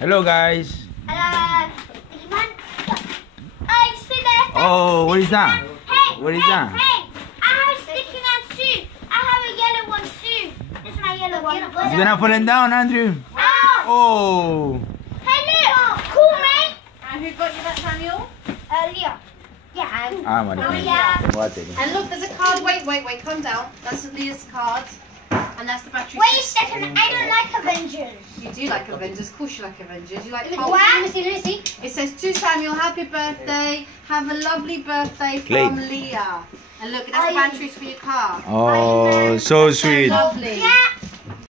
Hello guys. Oh, what is that? Hey, what is hey, that? Hey, I have a sticky man too. I have a yellow one too. This is my yellow one. It's gonna fall down, Andrew. Oh. Hey, look. Cool, mate. And who got you that, Samuel? Leo. Yeah. And look, there's a card. Wait, calm down. That's Leah's card. And that's the battery. Wait a second, I don't like Avengers. You do like Avengers, of course you like Avengers. You like Lucy. It says to Samuel, happy birthday, have a lovely birthday from Leah. And look, that's the batteries for your car. Oh, so sweet. Lovely. Yeah.